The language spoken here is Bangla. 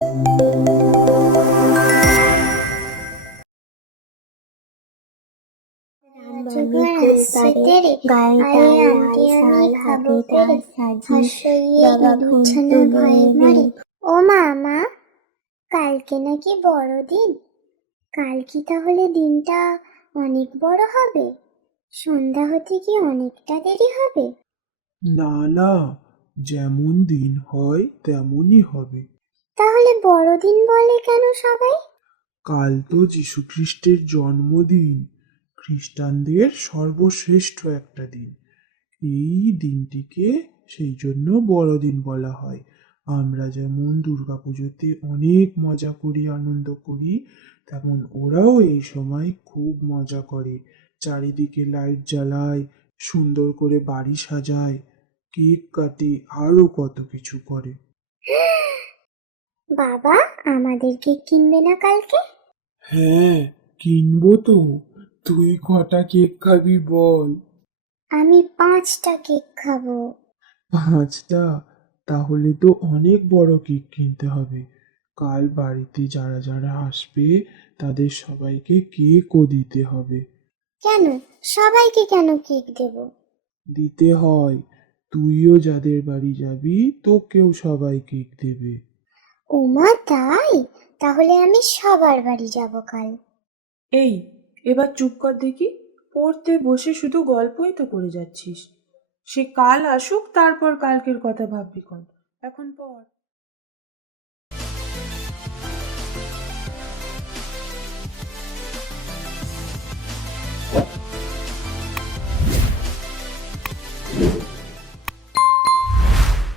ও মা, মা, কালকে নাকি বড়দিন। কাল কি তাহলে দিনটা অনেক বড় হবে? সন্ধ্যা হতে কি অনেকটা দেরি হবে? না না, যেমন দিন হয় তেমনই হবে। তাহলে বড়দিন বলে কেন সবাই? কাল তো যীশুখ্রিস্টের জন্মদিন, খ্রিস্টানদের সর্বশ্রেষ্ঠ একটা দিন। এই দিনটিকে সেই জন্য বড়দিন বলা হয়। আমরা যেমন দুর্গাপুজোতে অনেক মজা করি, আনন্দ করি, তেমন ওরাও এই সময় খুব মজা করে। চারিদিকে লাইট জ্বালায়, সুন্দর করে বাড়ি সাজায়, কেক কাটে, আরো কত কিছু করে। বাবা, আমাদেরকে কিনবে না কালকে? হ্যাঁ, কিনবো তো। তুই কটা কেক খাবি বল? আমি 5টা কেক খাবো। 5টা? তাহলে তো অনেক বড় কেক কিনতে হবে। কাল বাড়িতে যারা যারা আসবে তাদের সবাইকে কেকও দিতে হবে। কেন? সবাইকে কেন কেক দেব? দিতে হয়। তুইও যাদের বাড়ি যাবি তোকেও সবাই কেক দেবে। ওমা, তাই? তাহলে আমি সবার বাড়ি যাব কাল। এই, এবার চুপ কর দেখি। পড়তে বসে শুধু গল্পই তো করে যাচ্ছিস। সে কাল আসুক, তারপর কালকের কথা ভাববি কোন। এখন পড়।